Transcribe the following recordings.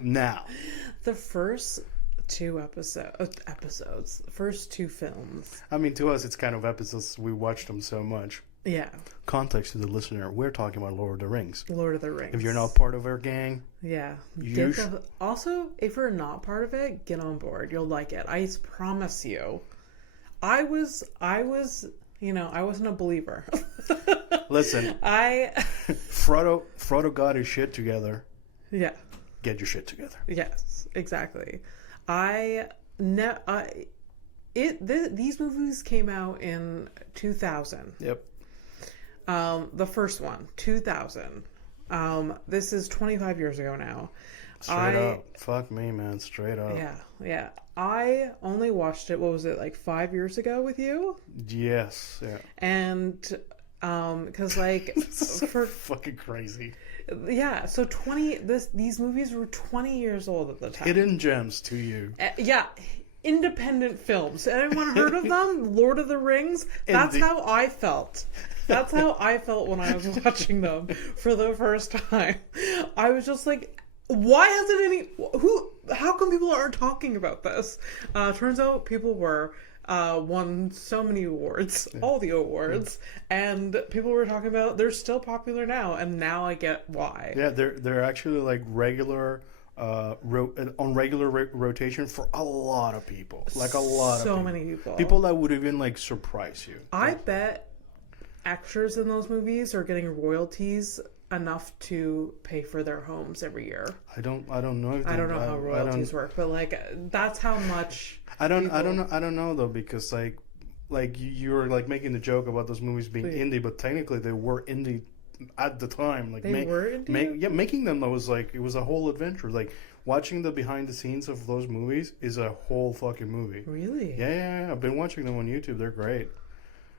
Now. The first two episodes, first two films. I mean, to us, it's kind of episodes. We watched them so much. Yeah. Context to the listener, we're talking about Lord of the Rings. Lord of the Rings. If you're not part of our gang, yeah. you Also, if you're not part of it, get on board. You'll like it. I promise you. I wasn't a believer. Listen. Frodo got his shit together. Yeah. Get your shit together. Yes, exactly. These movies came out in 2000. Yep. The first one, 2000. This is 25 years ago now. Straight up. Fuck me, man. Straight up. Yeah. I only watched it, what was it, like 5 years ago with you? Yes, yeah. And, because, like... for fucking crazy. Yeah, so these movies were 20 years old at the time. Hidden gems to you. Yeah. Independent films. Anyone heard of them? Lord of the Rings? That's how I felt. That's how I felt when I was watching them for the first time. I was just like, why hasn't how come people aren't talking about this? Turns out people were, won so many awards, all the awards, and people were talking about, they're still popular now, and now I get why. Yeah, they're actually like regular... on regular rotation for a lot of people. Like a lot of people. So many people. People that would even like surprise you. I bet actors in those movies are getting royalties enough to pay for their homes every year. I don't know. I don't know how royalties work, but like that's how much. I don't know though, because like you're like making the joke about those movies being indie, but technically they were indie at the time. Like they were indie? making them was like, it was a whole adventure. Like watching the behind the scenes of those movies is a whole fucking movie. Really? Yeah. I've been watching them on YouTube. They're great.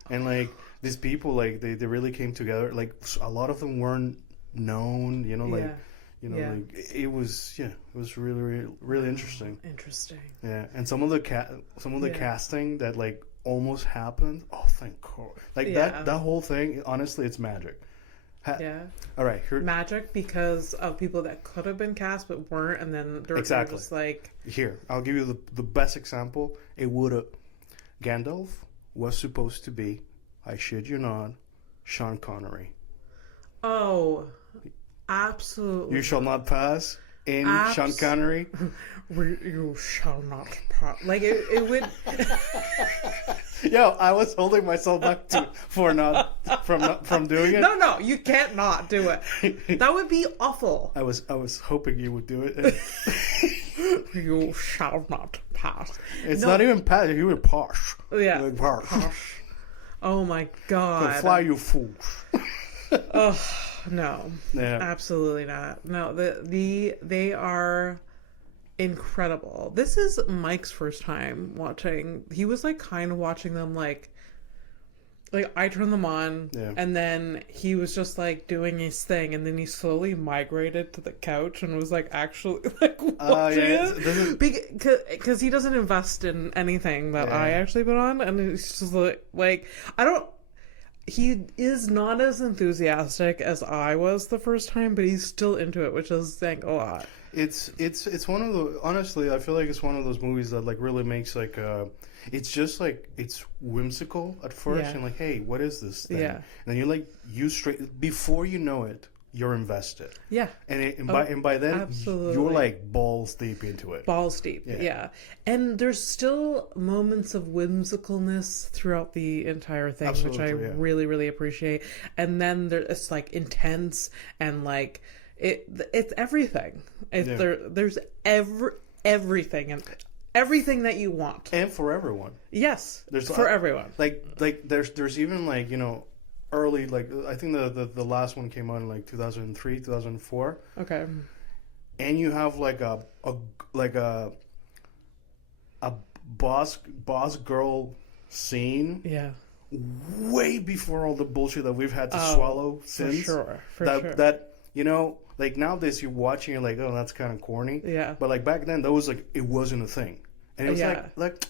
And like these people, like they really came together. Like a lot of them weren't known, like it was really, really, really interesting. Yeah. And some of the casting that like almost happened. Oh, thank God. Like that whole thing, honestly, it's magic. All right. Magic because of people that could have been cast but weren't, and then they're just like... Here, I'll give you the best example. It would have... Gandalf was supposed to be, I shit you not, Sean Connery. Oh, absolutely. You shall not pass in Sean Connery. You shall not pass. Like, it would... Yo, I was holding myself back from doing it. No, you can't not do it. That would be awful. I was hoping you would do it. You shall not pass. It's not even pass. You would posh. Yeah. Like posh. Oh my God. Go fly, you fools. Oh no. Yeah. Absolutely not. No. They are incredible. This is Mike's first time watching. He was like kind of watching them like I turned them on, and then he was just like doing his thing, and then he slowly migrated to the couch and was like actually like watching it because he doesn't invest in anything that I actually put on, and it's just like I don't. He is not as enthusiastic as I was the first time, but he's still into it, which is saying a lot. It's one of the, honestly, I feel like it's one of those movies that like really makes like it's just like, it's whimsical at first and like, hey, what is this thing? Yeah. And then you straight before you know it, you're invested. Yeah. And by then absolutely. You're like balls deep into it. Balls deep. Yeah. And there's still moments of whimsicalness throughout the entire thing, absolutely, which I really, really appreciate. And then it's like intense and like it's everything. There's everything and everything that you want. And for everyone. Yes. For everyone. Like there's even like, early, like I think the last one came out in like 2003, 2004. Okay. And you have like a boss girl scene. Yeah. Way before all the bullshit that we've had to swallow since. For sure. That like nowadays you're watching, you're like, oh, that's kind of corny. Yeah. But like back then, that was like, it wasn't a thing. And it was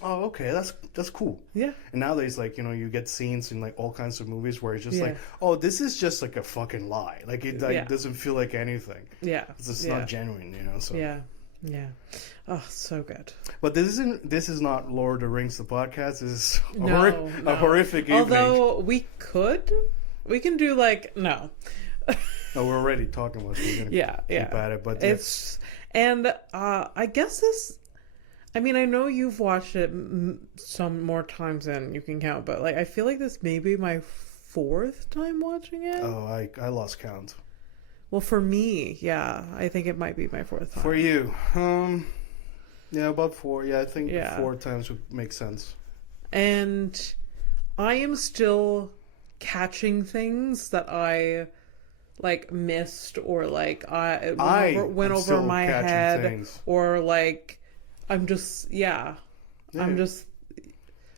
oh, okay, that's cool. Yeah. And nowadays, like, you know, you get scenes in like all kinds of movies where it's just like, oh, this is just like a fucking lie. Like it doesn't feel like anything. Yeah. It's just not genuine, you know. So yeah. Oh, so good. But this is not Lord of the Rings, the podcast. This is a horrific evening. Although we can do like no. No, we're already talking about it. We're gonna keep at it, but it's and I guess this. I mean, I know you've watched it some more times than you can count, but like I feel like this may be my 4th time watching it. Oh, I lost count. Well, for me, yeah, I think it might be my 4th time. For you, yeah, about 4. Yeah, I think 4 times would make sense. And I am still catching things that I like missed or like I went over my head things. Or like I'm just I'm just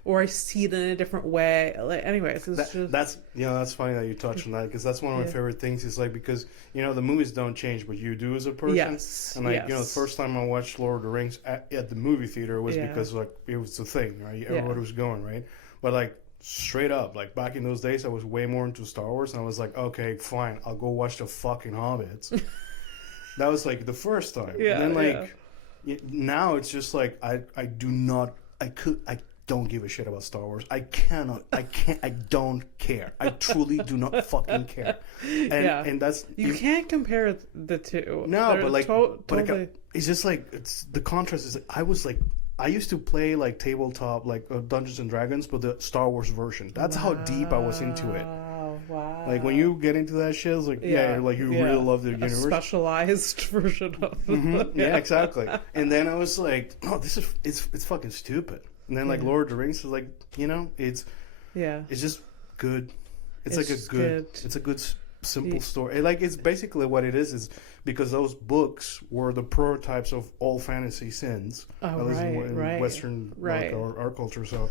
or I see it in a different way. Like, anyways, that's that's funny that you touched on that because that's one of my favorite things. Is like because you know the movies don't change, but you do as a person. Yes, and like you know the first time I watched Lord of the Rings at the movie theater was because like it was the thing, right? Everybody was going, right? But like straight up, like back in those days, I was way more into Star Wars, and I was like, okay, fine, I'll go watch the fucking Hobbits. That was like the first time. Yeah, and then like now it's just like I don't give a shit about Star Wars. I don't care. I truly do not fucking care. And that's you can't compare the two. No, They're but like totally... it's just like the contrast is like, I used to play like tabletop like Dungeons and Dragons, but the Star Wars version. That's how deep I was into it. Wow. Like when you get into that shit, it's like like you really love the universe. A specialized version of Yeah, exactly. And then I was like, oh, it's fucking stupid. And then like Lord of the Rings is like, you know, it's just good. It's like it's a good simple story. Like it's basically what it is because those books were the prototypes of all fantasy sins. Oh, at least in Western like, our culture. So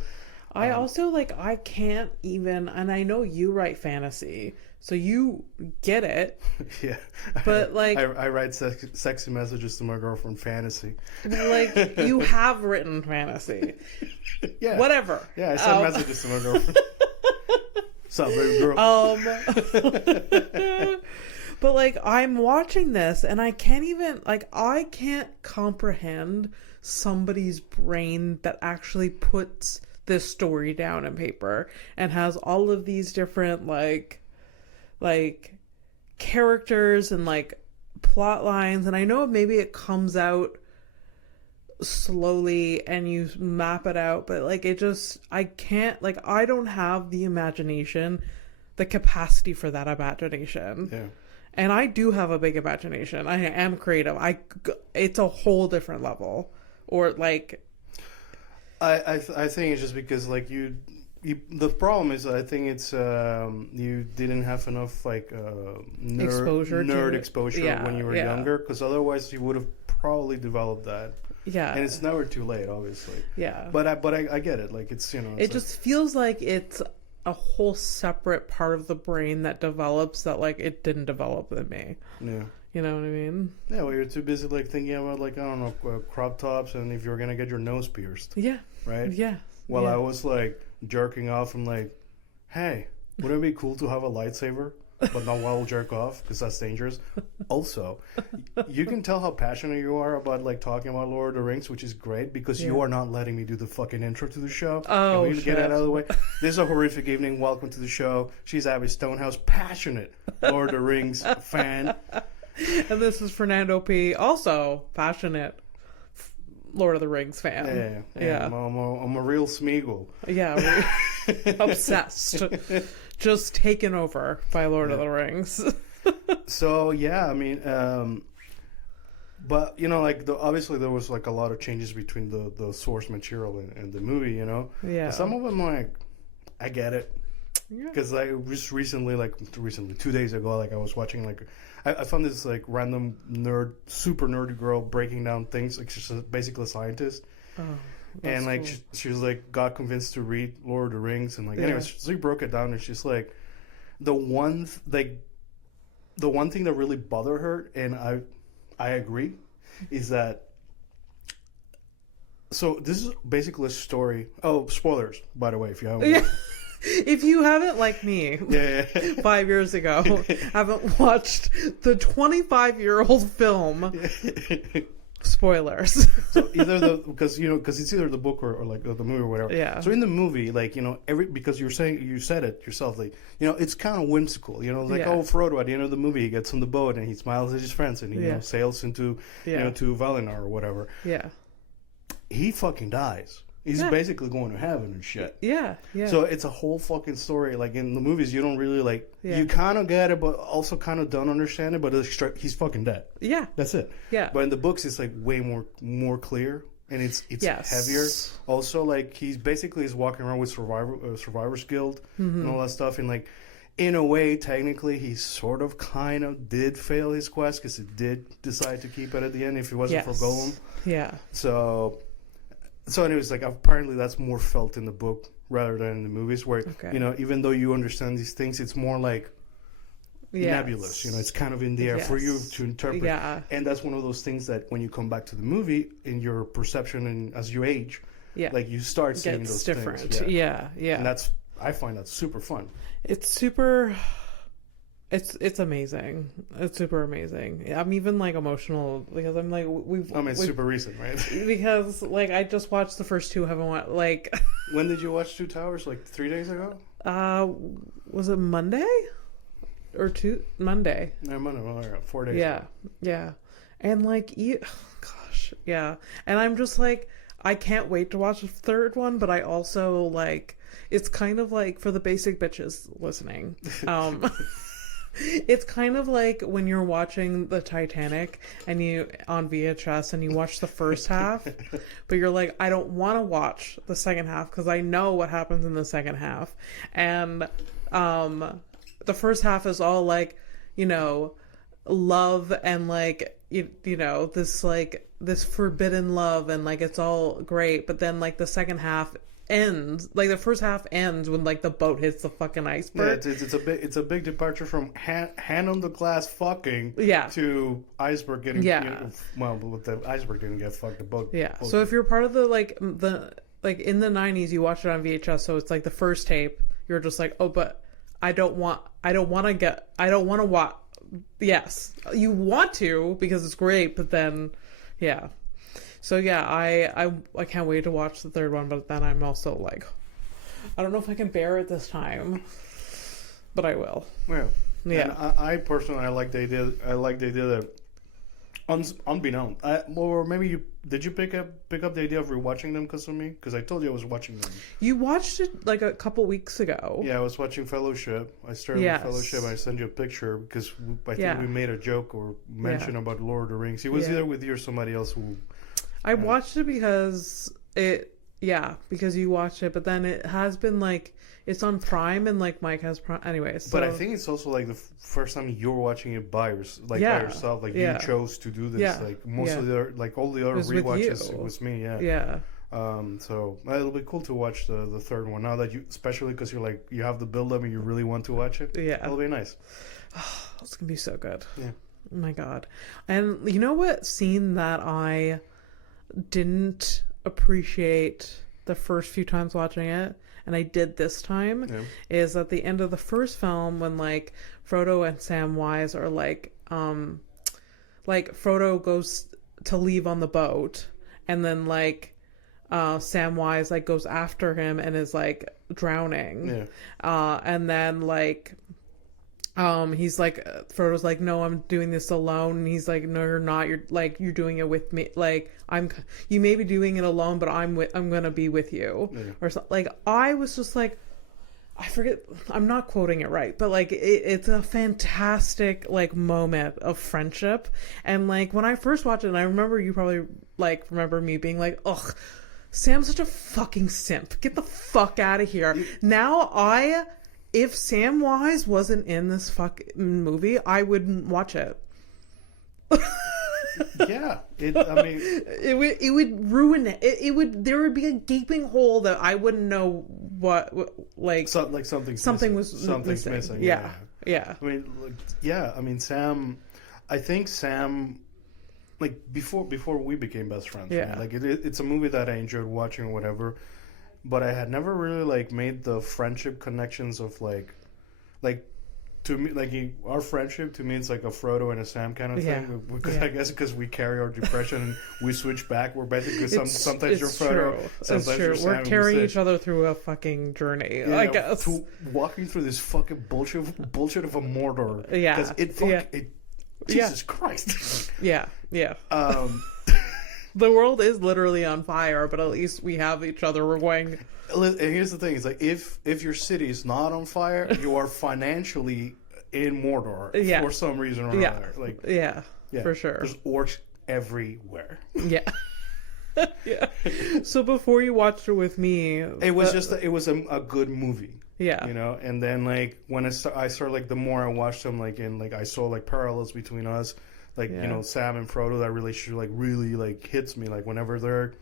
I also like I can't even, and I know you write fantasy, so you get it. Yeah, but like I write sexy messages to my girlfriend fantasy. Like you have written fantasy. Yeah, whatever. Yeah, I send messages to my girlfriend. What's up, baby girl? But like I'm watching this and I can't comprehend somebody's brain that actually puts this story down in paper and has all of these different like characters and like plot lines. And I know maybe it comes out slowly and you map it out, but like I can't, like I don't have the imagination, the capacity for that imagination. Yeah. And I do have a big imagination. I am creative. It's a whole different level. Or like I think it's just because like you the problem is I think it's you didn't have enough like nerd exposure when you were younger, because otherwise you would have probably developed that. Yeah. And it's never too late, obviously. Yeah. But I get it. Like it's, you know, it just feels like it's a whole separate part of the brain that develops that like it didn't develop in me. Yeah. You know what I mean? Yeah, well, you're too busy like thinking about like, I don't know, crop tops and if you're gonna get your nose pierced. Yeah. Right? Yeah. While I was like jerking off and like, hey, wouldn't it be cool to have a lightsaber? But not while jerk off, because that's dangerous. Also, you can tell how passionate you are about like talking about Lord of the Rings, which is great because you are not letting me do the fucking intro to the show. Oh, we need to get that out of the way. This is a horrific evening. Welcome to the show. She's Abby Stonehouse, passionate Lord of the Rings fan. And this is Fernando P, also passionate Lord of the Rings fan. Yeah. I'm a real Smeagol. Yeah, obsessed. Just taken over by Lord of the Rings. So yeah, I mean, but you know, like obviously there was like a lot of changes between the source material and the movie. You know, yeah. Some of them like I get it, because I just recently 2 days ago, like I was watching like I found this like random super nerdy girl breaking down things. Like she's basically a scientist. Oh. And like cool. she was like got convinced to read Lord of the Rings, and like anyways, so she broke it down, and she's like the one thing that really bothered her, and I agree, is that So this is basically a story. Oh, spoilers, by the way, if you haven't. Yeah. If you haven't, like me, Yeah. 5 years ago, haven't watched the 25-year-old film, spoilers. So either because it's either the book or like the movie or whatever. Yeah. So in the movie, like because you said it yourself, like it's kind of whimsical. Like Frodo at the end of the movie, he gets on the boat and he smiles at his friends and he sails into to Valinor or whatever. Yeah. He fucking dies. He's basically going to heaven and shit. Yeah, yeah. So it's a whole fucking story. Like in the movies, you don't really you kind of get it, but also kind of don't understand it. But he's fucking dead. Yeah, that's it. Yeah. But in the books, it's like way more clear and it's heavier. Also, like he's walking around with Survivor's Guild and all that stuff, and like in a way, technically, he sort of kind of did fail his quest because he did decide to keep it at the end if it wasn't for Gollum. Yeah. So anyways, like apparently that's more felt in the book rather than in the movies, where even though you understand these things, it's more like nebulous. It's kind of in the air for you to interpret. Yeah. And that's one of those things that when you come back to the movie, in your perception and as you age, like you start seeing those different. things. Yeah, yeah. And I find that super fun. It's super. It's amazing. It's super amazing. I'm even like emotional because I'm like it's super recent, right? Because like I just watched the first two. Haven't watched like. When did you watch Two Towers? Like 3 days ago? Was it Monday or Monday? No, Monday. Well, 4 days. Yeah, ago. yeah, and like gosh, yeah, and I'm just like I can't wait to watch the third one, but I also like it's kind of like for the basic bitches listening. It's kind of like when you're watching the Titanic and you on VHS and you watch the first half, but you're like, I don't want to watch the second half because I know what happens in the second half. And the first half is all like, love and like, this forbidden love and like it's all great. But then like the second half ends, like the first half ends when like the boat hits the fucking iceberg. Yeah, it's a big departure from hand on the glass fucking to iceberg getting but the iceberg didn't get fucked, the boat. So if you're part of the in the 90s you watched it on VHS, so it's like the first tape, you're just like, oh, but I don't want to watch. Yes, you want to because it's great, but then So I can't wait to watch the third one, but then I'm also like, I don't know if I can bear it this time, but I will. Yeah. Yeah. And I personally, I like the idea that unbeknown. Or maybe did you pick up the idea of rewatching them because of me? Because I told you I was watching them. You watched it like a couple weeks ago. Yeah, I was watching Fellowship. I started with Fellowship. I sent you a picture because I think we made a joke or mention about Lord of the Rings. It was either with you or somebody else who. I watched it because you watched it, but then it has been like, it's on Prime and like Mike has Prime. Anyways. But I think it's also like the first time you're watching it by yourself. Like you chose to do this. Yeah. Like most of the like all the other rewatches, it was me. Yeah. Yeah. So it'll be cool to watch the third one now that especially because you're like, you have the build up and you really want to watch it. Yeah. It'll be nice. It's going to be so good. Yeah. Oh my God. And you know what scene that I didn't appreciate the first few times watching it, and I did this time, is at the end of the first film when like Frodo and Samwise are like Frodo goes to leave on the boat, and then like Samwise like goes after him and is like drowning, and then like he's like, Frodo's like, no, I'm doing this alone. And he's like, no, you're not. You're doing it with me. Like, you may be doing it alone, but I'm going to be with you. Yeah. Or something. Like, I was just like, I forget, I'm not quoting it right, but like, it's a fantastic like moment of friendship. And like, when I first watched it, and I remember you probably like remember me being like, ugh, Sam's such a fucking simp. Get the fuck out of here. If Samwise wasn't in this fucking movie, I wouldn't watch it. Yeah, it would ruin it. There would be a gaping hole that I wouldn't know something's missing. Yeah. I mean, Sam. I think Sam like before we became best friends. Yeah. Right? Like it's a movie that I enjoyed watching or whatever, but I had never really like made the friendship connections of like to me, like our friendship to me, it's like a Frodo and a Sam kind of thing. Because I guess because we carry our depression and we switch back. We're basically sometimes you're Frodo, sometimes you're Sam. We're carrying each other through a fucking journey. I guess walking through this fucking bullshit of a Mordor. Yeah, because it. Jesus Christ. Yeah. The world is literally on fire, but at least we have each other. We're going. And here's the thing: is like if your city is not on fire, you are financially in Mordor for some reason or another. Like for sure. There's orcs everywhere. Yeah. Yeah. So before you watched it with me, it was it was a good movie. Yeah. You know, and then like when I started like the more I watched them, like and like I saw like parallels between us, like you know Sam and Frodo, that relationship like really like hits me. Like whenever they're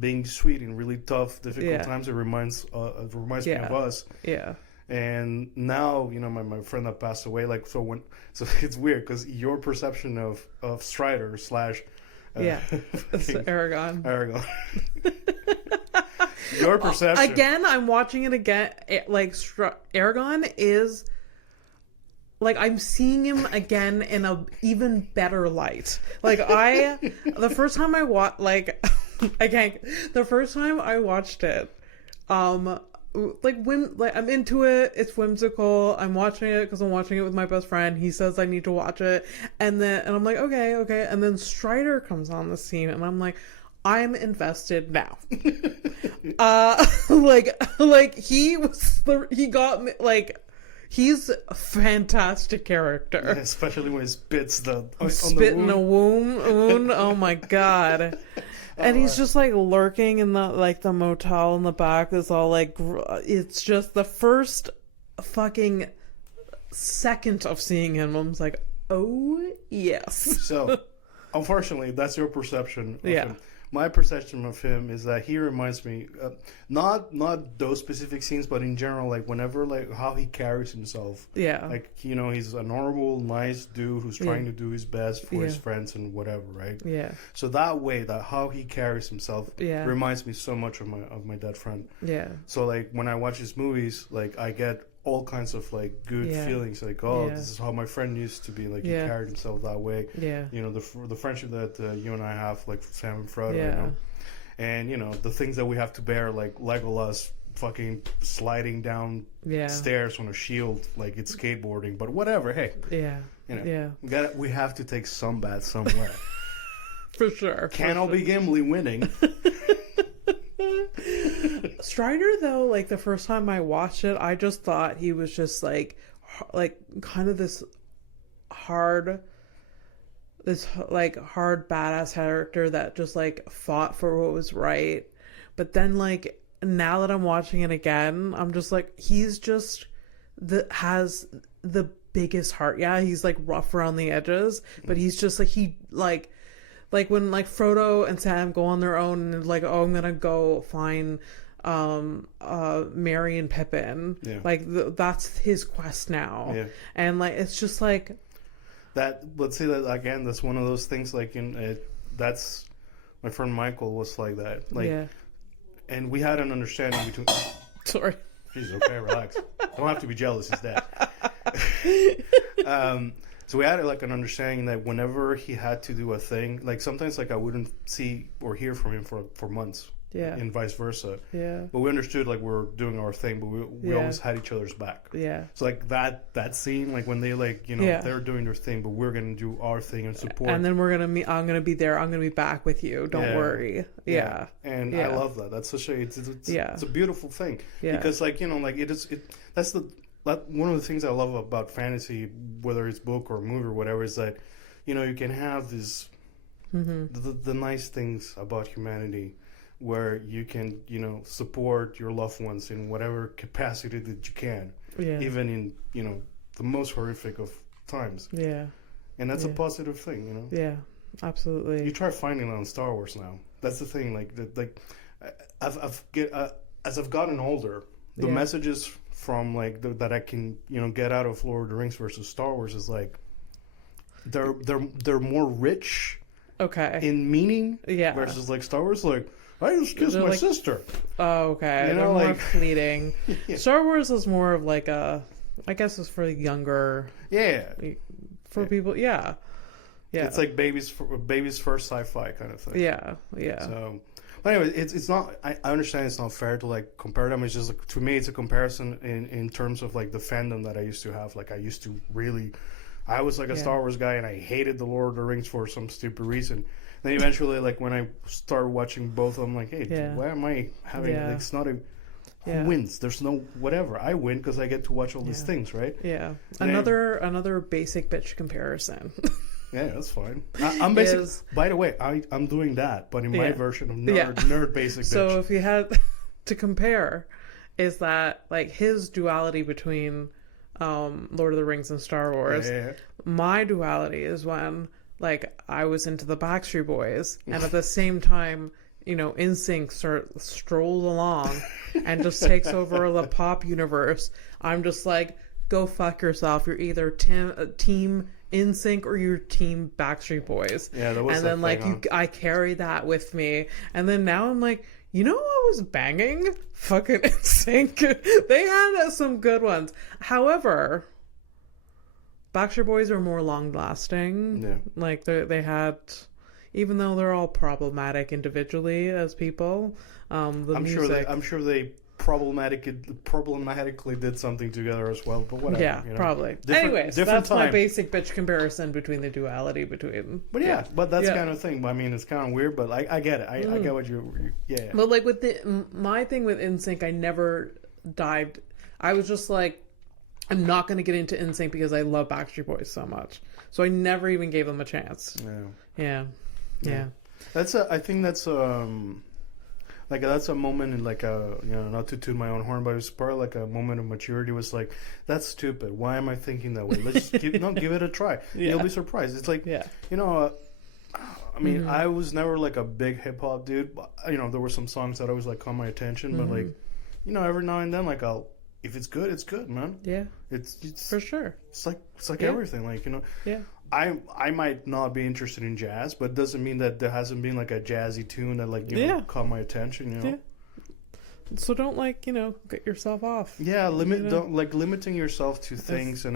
being sweet in really tough, difficult times, it reminds me of us. Yeah. And now, you know, my friend that passed away, like so it's weird because your perception of Strider / it's Aragon. Your perception. Again, I'm watching it again. Like Aragon is, like I'm seeing him again in a even better light. Like the first time I watched, like the first time I watched it, like I'm into it. It's whimsical. I'm watching it because I'm watching it with my best friend. He says I need to watch it, and I'm like, okay. And then Strider comes on the scene, and I'm like, I'm invested now. Like he got me. Like he's a fantastic character, especially when he spits in a wound. Oh my god. And he's just like lurking in the motel in the back. Is all like, it's just the first fucking second of seeing him. I'm just like, oh yes. So, unfortunately, that's your perception of him. My perception of him is that he reminds me, not those specific scenes, but in general, like whenever, like how he carries himself. Yeah. Like, you know, he's a normal, nice dude who's trying to do his best for his friends and whatever, right? Yeah. So that way, that how he carries himself reminds me so much of my dead friend. Yeah. So like when I watch his movies, like I get all kinds of like good feelings, like this is how my friend used to be, like he carried himself that way. Yeah. You know, the friendship that you and I have, like Sam and Frodo, you know, and you know the things that we have to bear, like Legolas fucking sliding down stairs on a shield, like it's skateboarding, but whatever. Hey, you know, we have to take some bats somewhere. For sure. Can't all be Gimli winning. Strider, though, like the first time I watched it, I just thought he was just like kind of this hard badass character that just like fought for what was right. But then like now that I'm watching it again, I'm just like, he's just has the biggest heart. Yeah, he's like rough around the edges, but he's just like when like Frodo and Sam go on their own and like, oh, I'm gonna go find Merry and Pippin. Yeah. Like that's his quest now. Yeah. And like it's just like that. Let's say that again. That's one of those things. Like that's my friend Michael was like that. Like, and we had an understanding between. Sorry. Jesus, okay, relax. Don't have to be jealous. He's dead. So we had like an understanding that whenever he had to do a thing, like sometimes like I wouldn't see or hear from him for months. Yeah. And vice versa. Yeah. But we understood like we're doing our thing, but we always had each other's back. Yeah. So like that scene, like when they like, you know, they're doing their thing, but we're gonna do our thing and support. And then I'm gonna be there. I'm gonna be back with you. Don't worry. Yeah. And I love that. That's such it's a beautiful thing. Yeah. Because like, you know, like that's one of the things I love about fantasy, whether it's book or movie or whatever, is that, you know, you can have this the nice things about humanity, where you can, you know, support your loved ones in whatever capacity that you can, even in, you know, the most horrific of times. Yeah, and that's a positive thing, you know. Yeah, absolutely. You try finding that on Star Wars now. That's the thing. Like as I've gotten older, the messages from like that I can, you know, get out of Lord of the Rings versus Star Wars is like they're more rich Okay. in meaning. Yeah. Versus like Star Wars, like I just kissed They're my like- sister. Oh, okay. You They're know, more like- fleeting. Yeah. Star Wars is more of like I guess it's for younger, Yeah. for people. Yeah. Yeah. It's like baby's first sci-fi kind of thing. Yeah. Yeah. So, but anyway, it's not. I understand it's not fair to like compare them. It's just like, to me, it's a comparison in terms of like the fandom that I used to have. Like I used to really, I was like a Star Wars guy, and I hated the Lord of the Rings for some stupid reason. Then eventually, like when I started watching both, I'm like, hey, why am I having? Like, it's not a. Who wins? There's no whatever. I win because I get to watch all these things, right? Yeah. Another basic bitch comparison. Yeah, that's fine. I'm basically. By the way, I'm doing that, but in my version of nerd basic bitch. So if you had to compare, is that like his duality between Lord of the Rings and Star Wars? Yeah. My duality is when like I was into the Backstreet Boys, and at the same time, you know, NSYNC strolls along and just takes over the pop universe. I'm just like, go fuck yourself. You're either team NSYNC or your team Backstreet Boys. Yeah, that was. And then like I carry that with me, and then now I'm like, you know, I was banging fucking NSYNC. They had some good ones. However, Backstreet Boys are more long lasting. Yeah. Like they had, even though they're all problematic individually as people, I'm sure they problematically did something together as well, but whatever. Yeah, you know? probably. Anyways, that's my basic bitch comparison between the duality between. But but that's kind of thing. I mean, it's kind of weird, but I get it. I get what you. Yeah. But like with my thing with NSYNC, I never dived. I was just like, I'm not going to get into NSYNC because I love Backstreet Boys so much, so I never even gave them a chance. Yeah. I think that's like that's a moment in like a, you know, not to toot my own horn, but it was part of like a moment of maturity. It was like, that's stupid. Why am I thinking that way? Let's give it a try. You'll be surprised. It's like, you know, I mean, I was never like a big hip hop dude, but you know, there were some songs that always like caught my attention. But like, you know, every now and then, like if it's good, it's good, man. Yeah, it's for sure. It's like everything, like, you know. Yeah. I might not be interested in jazz, but it doesn't mean that there hasn't been like a jazzy tune that like, you know, caught my attention, you know. Yeah. So don't like, you know, get yourself off. Yeah, don't like limiting yourself to things and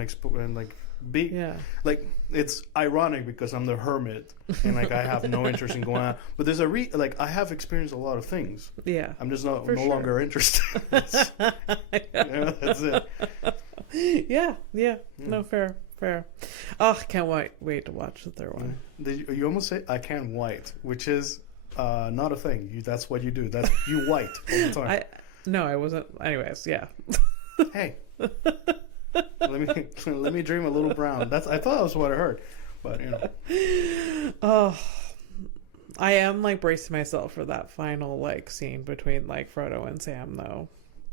like be like, it's ironic because I'm the hermit and like I have no interest in going out, but there's like I have experienced a lot of things. Yeah, I'm just no longer interested. You know, that's it. Yeah. No, fair. Oh, can't wait to watch the third one. You almost say I can't wait, which is not a thing. That's what you do. That's you white all the time. No, I wasn't. Anyways, yeah. Hey, let me dream a little brown. I thought that was what I heard, but you know. Oh, I am like bracing myself for that final like scene between like Frodo and Sam, though.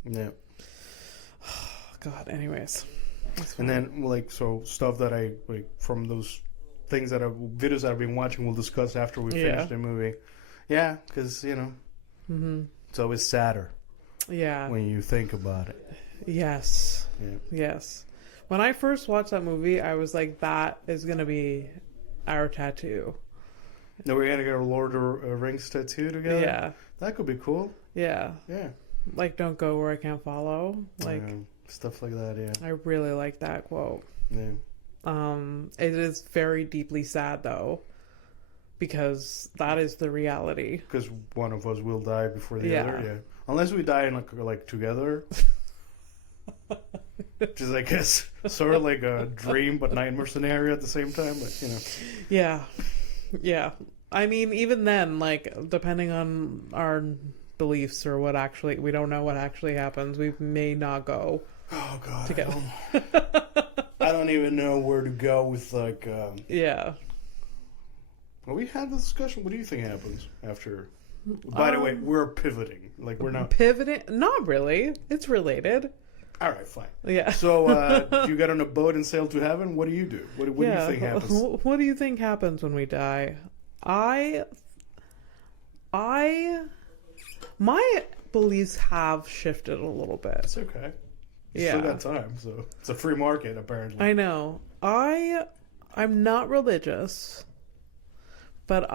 Yeah. God. Anyways. And then, like, so stuff that I like from those things videos that I've been watching, we'll discuss after we finish the movie. Yeah, because you know, it's always sadder. Yeah, when you think about it. Yes. When I first watched that movie, I was like, "That is gonna be our tattoo." No, we're gonna get a Lord of the Rings tattoo together. Yeah, that could be cool. Yeah. Like, don't go where I can't follow. Like. Stuff like that, yeah. I really like that quote. Yeah. It is very deeply sad though, because that is the reality. Because one of us will die before the other, yeah. Unless we die in like together. Which is, I guess, sort of like a dream but nightmare scenario at the same time, but you know. Yeah. I mean, even then, like, depending on our beliefs or we don't know what actually happens. We may not go. Oh God, I don't even know where to go with like. Yeah. Well, we had this discussion. What do you think happens after? By the way, we're pivoting. Like, we're not pivoting. Not really. It's related. All right, fine. Yeah. So, do you get on a boat and sail to heaven? What do you do? What do you think happens? What do you think happens when we die? My beliefs have shifted a little bit. It's okay. You still got time, so it's a free market, apparently. I know. I'm not religious, But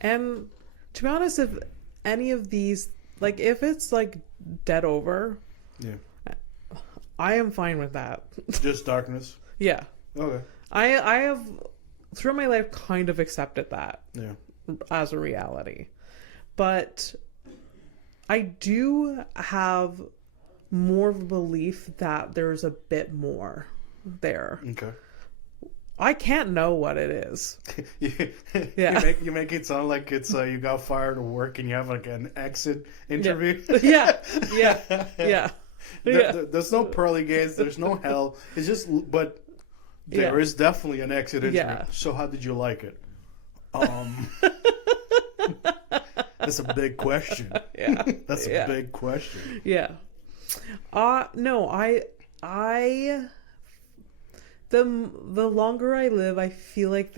and to be honest, if any of these, like, if it's like dead over, yeah, I am fine with that. Just darkness. Yeah. Okay. I have through my life kind of accepted that as a reality, but I do have more of a belief that there's a bit more there. Okay. I can't know what it is. You make it sound like it's you got fired at work and you have like an exit interview. Yeah. There's no pearly gates. There's no hell. It's just, but there is definitely an exit interview. Yeah. So how did you like it? That's a big question. Yeah. That's a big question. Yeah. No, the longer I live, I feel like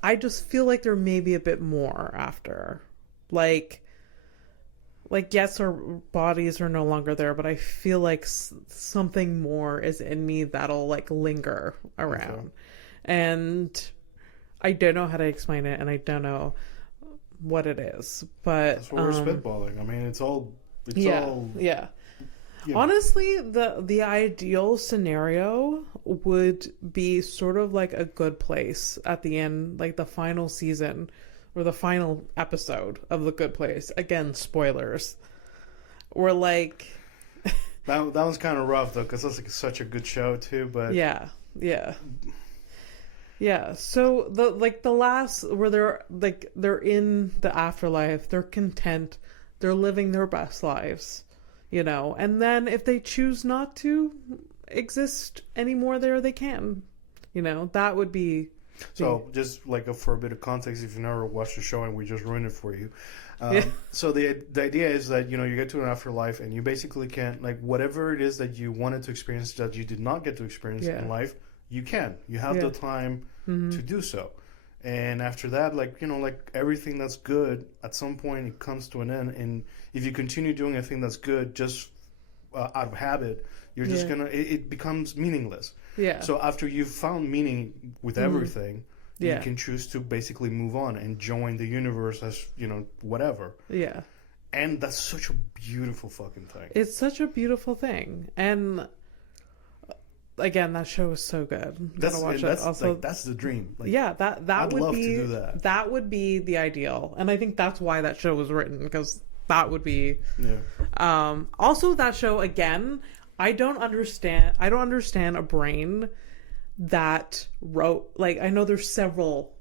I just feel like there may be a bit more after. Like yes, our bodies are no longer there, but I feel like something more is in me that'll like linger around. Okay. And I don't know how to explain it, and I don't know what it is, but that's what we're spitballing. I mean, it's all. Yeah. Honestly, the ideal scenario would be sort of like a Good Place at the end, like the final season or the final episode of The Good Place. Again, spoilers. Or like that one's kind of rough though, because that's like such a good show too. But yeah. So the last where they're in the afterlife, they're content, they're living their best lives. You know, and then if they choose not to exist anymore there, they can. You know, that would be... So, just like for a bit of context, if you never watched the show and we just ruined it for you. So the idea is that, you know, you get to an afterlife and you basically can't, like, whatever it is that you wanted to experience that you did not get to experience in life, you can. You have the time to do so. And after that, like, you know, like everything that's good, at some point it comes to an end. And if you continue doing a thing that's good just out of habit, you're just going to, it becomes meaningless. Yeah. So after you've found meaning with everything, you can choose to basically move on and join the universe as, you know, whatever. Yeah. And that's such a beautiful fucking thing. It's such a beautiful thing. And... again, that show is so good. That's the dream. Like, that I'd would love be to do that. That would be the ideal, and I think that's why that show was written, because that would be. Yeah. Also, that show again, I don't understand a brain that wrote, like, I know there's several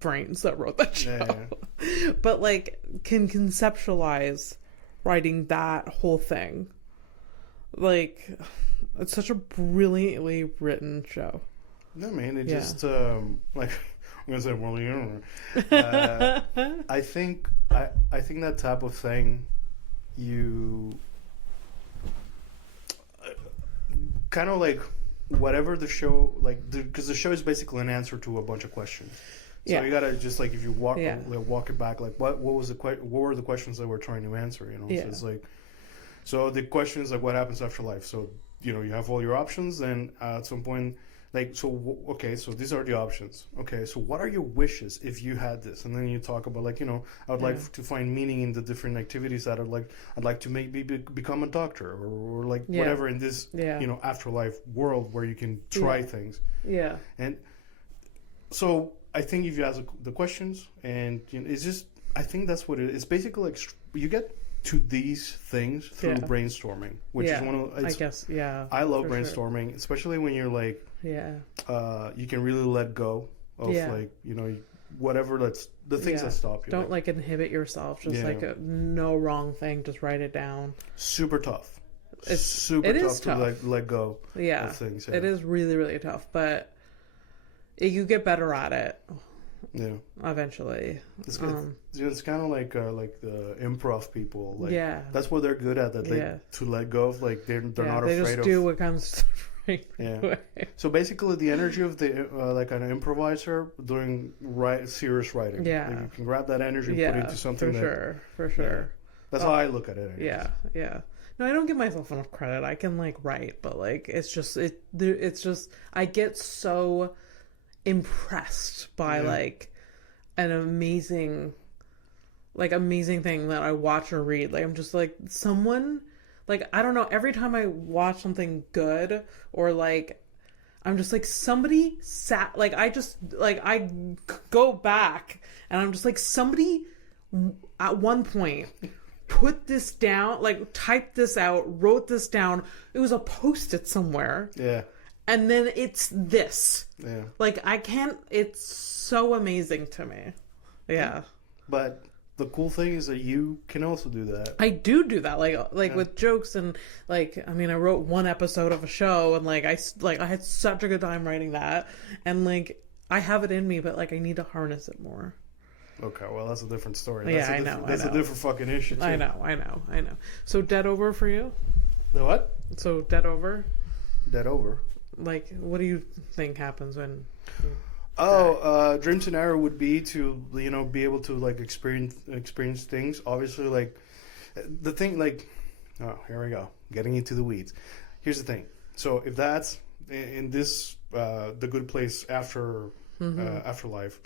brains that wrote that show, but like can conceptualize writing that whole thing, like. It's such a brilliantly written show. No, man, it just like I'm gonna say, well, you know, I think that type of thing, you kind of like whatever the show, like, because the show is basically an answer to a bunch of questions. So you gotta just like if you walk it back, like what were the questions that we're trying to answer, you know? So it's like, so the question is like, what happens after life? So, you know, you have all your options, and at some point, like, so, okay, so these are the options. Okay, so what are your wishes if you had this? And then you talk about, like, you know, I would like to find meaning in the different activities that I'd like to maybe become a doctor or like whatever in this, you know, afterlife world where you can try things. Yeah. And so I think if you ask the questions, and, you know, it's just, I think that's what it is. It's basically like you get to these things through brainstorming, which is one of, I guess, I love brainstorming, especially when you're like, you can really let go of like, you know, whatever that's the things that stop you. Don't like inhibit yourself, just like no wrong thing, just write it down. Super tough. It's super tough to let go of things. It is really, really tough, but you get better at it. Yeah. Eventually. It's kind of like the improv people. Like, that's what they're good at. That to let go of, like, they're not afraid of. They just do what comes right away. So basically, the energy of the like an improviser doing serious writing. Yeah. Like, you can grab that energy and put it into something. For sure. That's how I look at it. Anyways. Yeah. No, I don't give myself enough credit. I can like write, but like it's just I get so impressed by like an amazing thing that I watch or read. Like I'm just like someone, like I don't know, every time I watch something good or like I'm just like somebody sat, like I just like I go back and I'm just like somebody at one point put this down, like typed this out, wrote this down. It was a post-it somewhere. Yeah. And then it's this. Yeah. Like I can't, it's so amazing to me. Yeah. But the cool thing is that you can also do that. I do that, like with jokes and like, I mean, I wrote one episode of a show and like I had such a good time writing that, and like I have it in me, but like I need to harness it more. Okay, well that's a different story. That's I know. That's a different fucking issue too. I know. So dead over for you? The what? So dead over? Dead over. Like, what do you think happens when? Dream scenario would be to, you know, be able to like experience things. Obviously, like the thing, like, oh, here we go, getting into the weeds. Here's the thing. So if that's in this the good place after afterlife,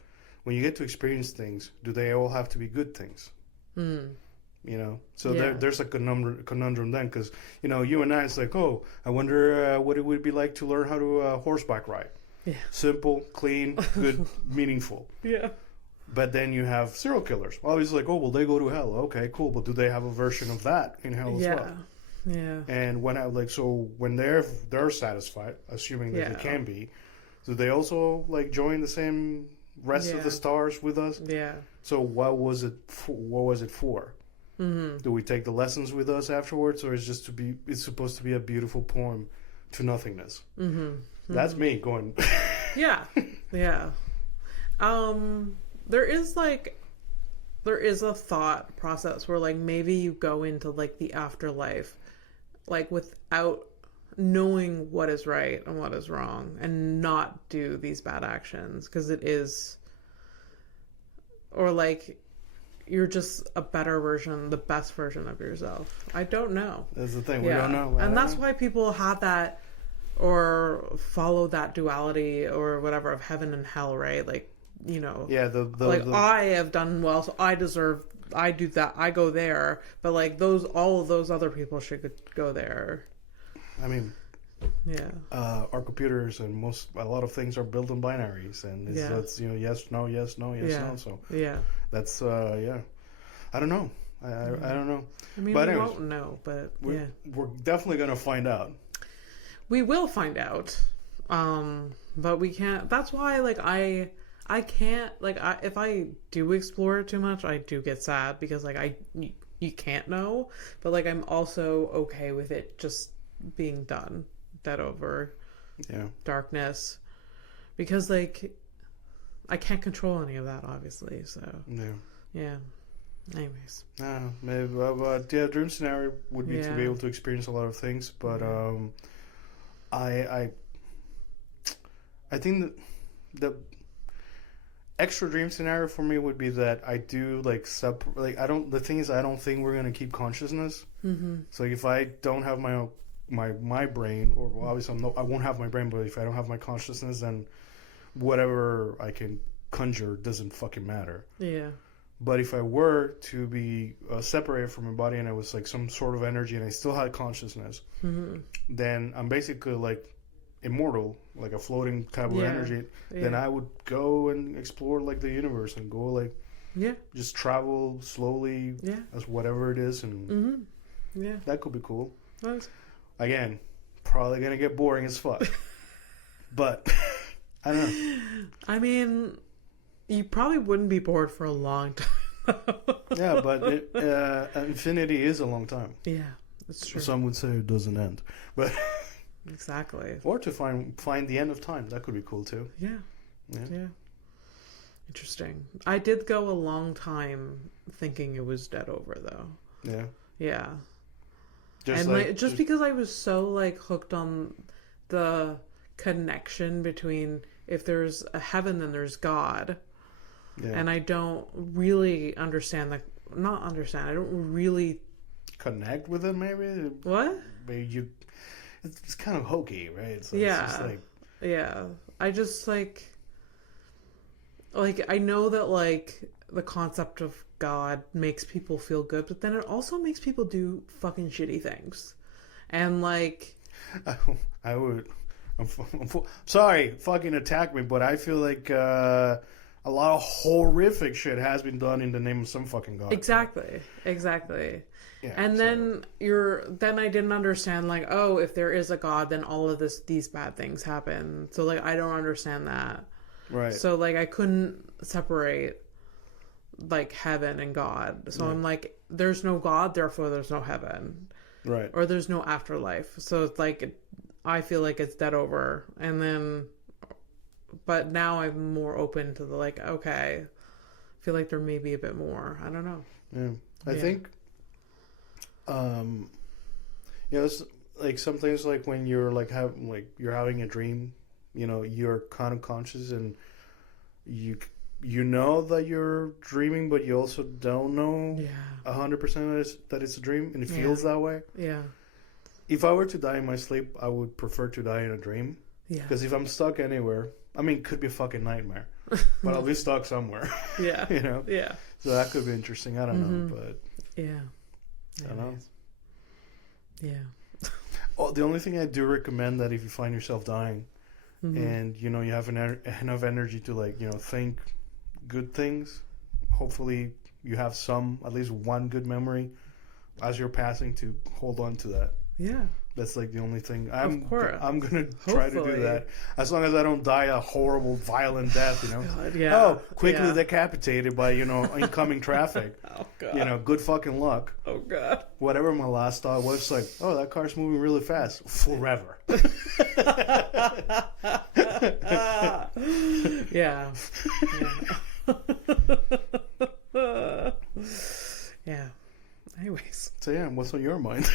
when you get to experience things, do they all have to be good things? You know, so there's a conundrum then, because you know, you and I, it's like, oh, I wonder what it would be like to learn how to horseback ride. Yeah. Simple, clean, good, meaningful. Yeah. But then you have serial killers. Obviously, like, oh, well, they go to hell. Okay, cool. But do they have a version of that in hell as well? Yeah. And when they're satisfied, assuming that they can be, do they also like join the same rest of the stars with us? Yeah. So what was it for? Mm-hmm. Do we take the lessons with us afterwards, or is it's supposed to be a beautiful poem to nothingness? Mm-hmm. That's me going. Yeah. There is a thought process where like maybe you go into like the afterlife like without knowing what is right and what is wrong, and not do these bad actions, because it is, or like you're just a better version, the best version of yourself. I don't know. That's the thing. We don't know. And that's why people have that or follow that duality or whatever of heaven and hell, right? Like, you know, I have done well, so I do that, I go there, but like all of those other people should go there. I mean, our computers and a lot of things are built on binaries, and that's, you know, yes, no, yes, no, yes, no. So that's I don't know. I don't know. I mean, but we won't know, but we're definitely gonna find out. We will find out, but we can't. That's why, like, I can't, like, if I do explore it too much, I do get sad, because like you can't know, but like I'm also okay with it just being done, dead over, darkness, because like I can't control any of that, obviously. So anyways, maybe dream scenario would be to be able to experience a lot of things, but I think that the extra dream scenario for me would be that I do like the thing is, I don't think we're gonna keep consciousness. Mm-hmm. So if I don't have my brain, or well, obviously I won't have my brain, but if I don't have my consciousness, then whatever I can conjure doesn't fucking matter. Yeah. But if I were to be separated from my body and I was like some sort of energy and I still had consciousness, then I'm basically like immortal, like a floating type of energy. Then I would go and explore like the universe and go like just travel slowly as whatever it is, and that could be cool. Nice. Again, probably gonna get boring as fuck, but I don't know. I mean, you probably wouldn't be bored for a long time. Yeah, but infinity is a long time. Yeah, that's true. Some would say it doesn't end, but exactly. Or to find the end of time, that could be cool too. Yeah. Interesting. I did go a long time thinking it was dead over, though. Yeah. Just because I was so like hooked on the connection between, if there's a heaven, then there's God. And I don't really understand I don't really connect with it, maybe. What? Maybe it's kind of hokey, right? So it's just like, I just like, like, I know that, like, the concept of God makes people feel good, but then it also makes people do fucking shitty things. And, like... I would... sorry, fucking attack me, but I feel like a lot of horrific shit has been done in the name of some fucking God. Exactly. Yeah, and then I didn't understand, like, oh, if there is a God, then all of these bad things happen. So, like, I don't understand that. Right. So, like, I couldn't separate, like, heaven and God. So I'm like, there's no God, therefore there's no heaven. Right. Or there's no afterlife. So it's like, I feel like it's dead over. And then, but now I'm more open to the, like, okay, I feel like there may be a bit more. I don't know. Yeah. I think, it's like sometimes, like, when you're like you're having a dream, you're kind of conscious and you know that you're dreaming, but you also don't know 100% that it's a dream, and it feels that way. Yeah. If I were to die in my sleep, I would prefer to die in a dream. Yeah. Because if I'm stuck anywhere, I mean, it could be a fucking nightmare, but I'll be stuck somewhere. Yeah. Yeah. So that could be interesting. I don't know, but yeah. I don't know. Yeah. Oh, the only thing I do recommend that if you find yourself dying, and you have enough energy to, like, think good things, hopefully you have at least one good memory as you're passing to hold on to that. Yeah. That's, like, the only thing. I'm going to try to do that. As long as I don't die a horrible, violent death, God, yeah. Oh, quickly decapitated by, incoming traffic. Oh, God. Good fucking luck. Oh, God. Whatever my last thought was, like, oh, that car's moving really fast. Forever. Yeah. Yeah. Anyways. So, yeah, what's on your mind?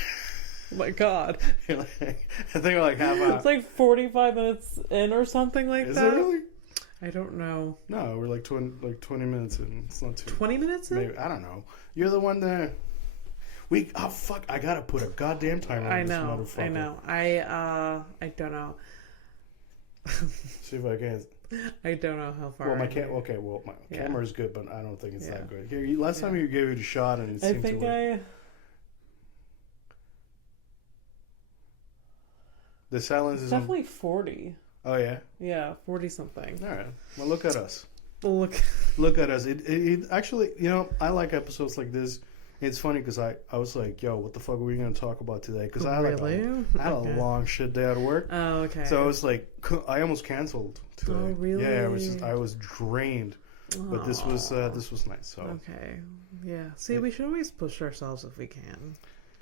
Oh my God. I think we're like half hour. It's like 45 minutes in or something like that. Is it really? I don't know. No, we're like 20 minutes in. It's not too. 20 minutes in? Maybe, I don't know. You're the one that. Oh, fuck. I gotta put a goddamn timer on this motherfucker. I know. I don't know. See if I can. I don't know how far. Well, my camera is good, but I don't think it's that good. Here, last time you gave it a shot and it seemed to work. The silence is definitely 40. Oh, yeah? Yeah, 40 something. All right. Well, look at us. Look at us. It actually, I like episodes like this. It's funny because I was like, yo, what the fuck are we going to talk about today? Because I had a long shit day at work. Oh, okay. So I was like, I almost canceled today. Oh, really? Yeah, I was drained. But this was nice. So okay. Yeah. See, we should always push ourselves if we can.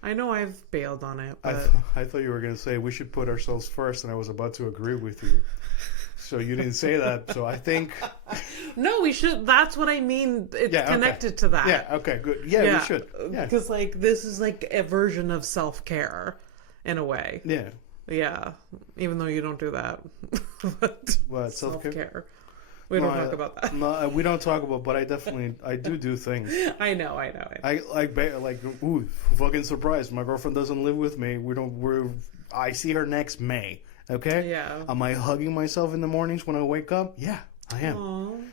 I know I've bailed on it, but... I thought you were going to say we should put ourselves first, and I was about to agree with you. So you didn't say that, so I think... No, we should... That's what I mean. It's connected to that. Yeah, okay, good. Yeah, we should. Because, like, this is, like, a version of self-care, in a way. Yeah. Yeah. Even though you don't do that. But what, self-care? We don't talk about that. No, we don't talk about, but I do things. I know. I ooh, fucking surprised. My girlfriend doesn't live with me. I see her next May. Okay? Yeah. Am I hugging myself in the mornings when I wake up? Yeah, I am. Aww.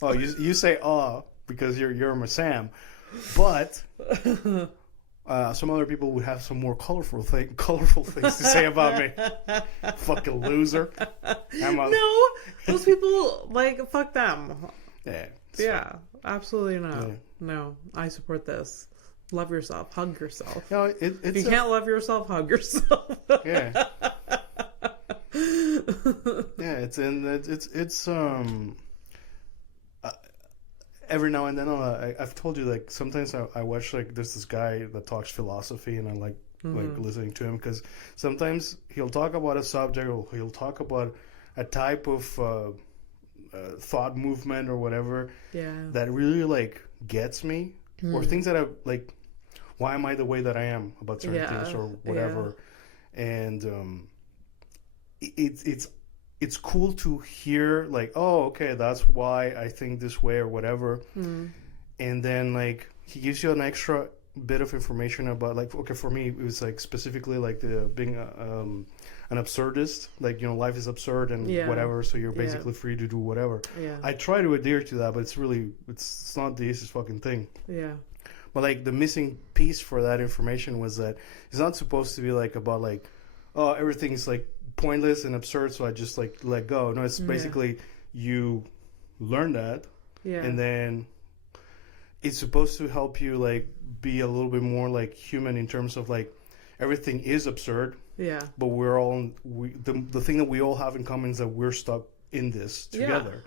Oh, you say because you're my Sam, but some other people would have some more colorful things to say about me. Fucking loser. No, those people, like, fuck them. Yeah. Yeah, absolutely not. Yeah. No, I support this. Love yourself. Hug yourself. No, if you can't love yourself, hug yourself. Yeah. Yeah, every now and then I've told you, like, sometimes I watch, like, there's this guy that talks philosophy and I like listening to him because sometimes he'll talk about a subject or he'll talk about a type of thought movement or whatever that really, like, gets me or things that I like, why am I the way that I am about certain things or whatever. And it's cool to hear, like, oh, okay, that's why I think this way or whatever. And then, like, he gives you an extra bit of information about, like, okay, for me it was like specifically like the being an absurdist, like, you know, life is absurd and whatever, so you're basically free to do whatever. I try to adhere to that, but it's not the easiest fucking thing. But like the missing piece for that information was that it's not supposed to be like about like, oh, everything's like pointless and absurd, so I just like let go. No, it's basically you learn that, and then it's supposed to help you like be a little bit more like human in terms of like everything is absurd, but we're all the thing that we all have in common is that we're stuck in this together,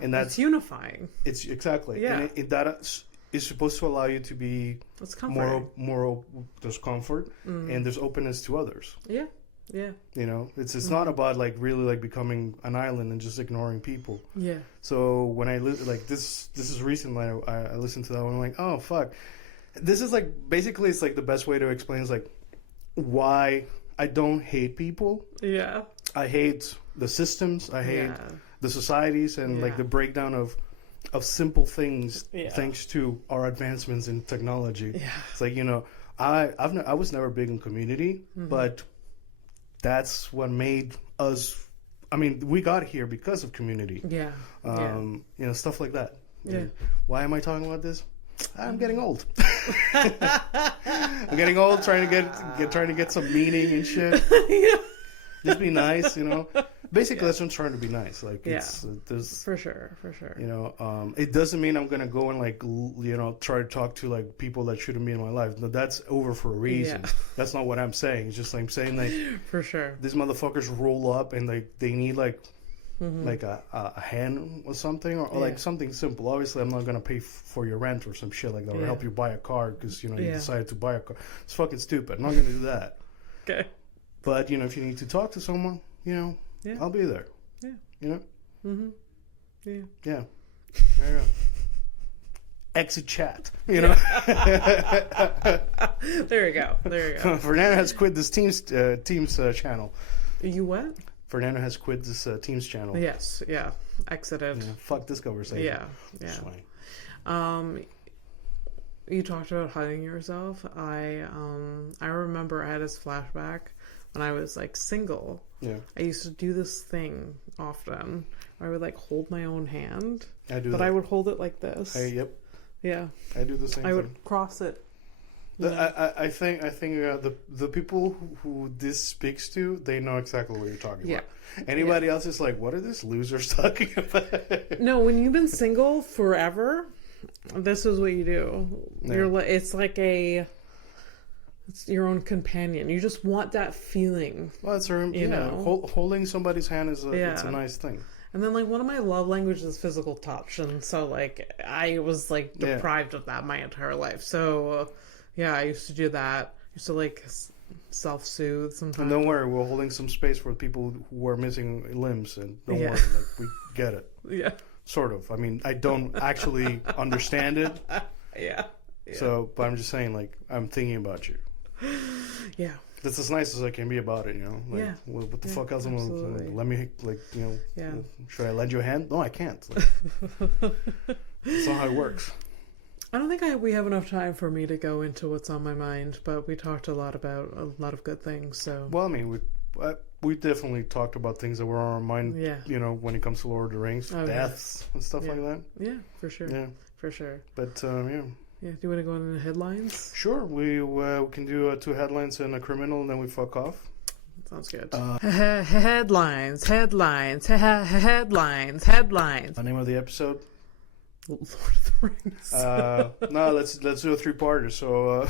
and that's it's unifying. It's exactly, and that is supposed to allow you to be more there's comfort and there's openness to others. You know, it's not about like really like becoming an island and just ignoring people. So when I like this is recently I listened to that one, I'm like, oh fuck, this is like basically it's like the best way to explain is like why I don't hate people. I hate the systems, I hate the societies and like the breakdown of simple things thanks to our advancements in technology. It's like, you know, I was never big in community, but that's what made us. I mean, we got here because of community. You know, stuff like that. Why am I talking about this? I'm getting old. I'm getting old, trying to get some meaning and shit. Just be nice, you know. Basically, that's what I'm trying to be nice. Like, it's there's for sure. You know, it doesn't mean I'm gonna go and like you know try to talk to like people that shouldn't be in my life. No, that's over for a reason. That's not what I'm saying. It's just like I'm saying like for sure these motherfuckers roll up and like they need like like a hand or something or like something simple. Obviously, I'm not gonna pay for your rent or some shit like that or help you buy a car because you know you decided to buy a car. It's fucking stupid. I'm not gonna do that. Okay. But you know, if you need to talk to someone, you know. I'll be there. You know? Yeah. There you go. Exit chat. You know? There you go. Fernando has quit this Teams channel. You what? Fernando has quit this Teams channel. Yes. Yeah. Exited. Yeah, fuck this conversation. You talked about hugging yourself. I remember I had this flashback when I was like single. I used to do this thing often where I would like hold my own hand. I would hold it like this. Yeah. I do the same thing. I would cross it. I think the people who this speaks to, they know exactly what you're talking about. Anybody else is like, what are these losers talking about? No, when you've been single forever, this is what you do. It's like it's your own companion. You just want that feeling. Well, it's you know, holding somebody's hand is it's a nice thing. And then like one of my love languages is physical touch, and so like I was like deprived of that my entire life. So I used to do that. I used to like self-soothe sometimes. And don't worry, we're holding some space for people who are missing limbs, and don't worry, like we get it. Sort of. I mean, I don't actually understand it. So, but I'm just saying, like, I'm thinking about you. That's as nice as I can be about it, you know? Like, what the fuck else am I going to let me, like, you know, should I lend you a hand? No, I can't. Like, that's not how it works. I don't think we have enough time for me to go into what's on my mind, but we talked a lot about a lot of good things, so. Well, I mean, we definitely talked about things that were on our mind, you know, when it comes to Lord of the Rings, deaths and stuff like that. Yeah, for sure. For sure. But, Yeah, do you want to go into the headlines? Sure. We can do 2 headlines and a criminal, and then we fuck off. Sounds good. Headlines. The name of the episode? Lord of the Rings. No, let's do a 3-parter. So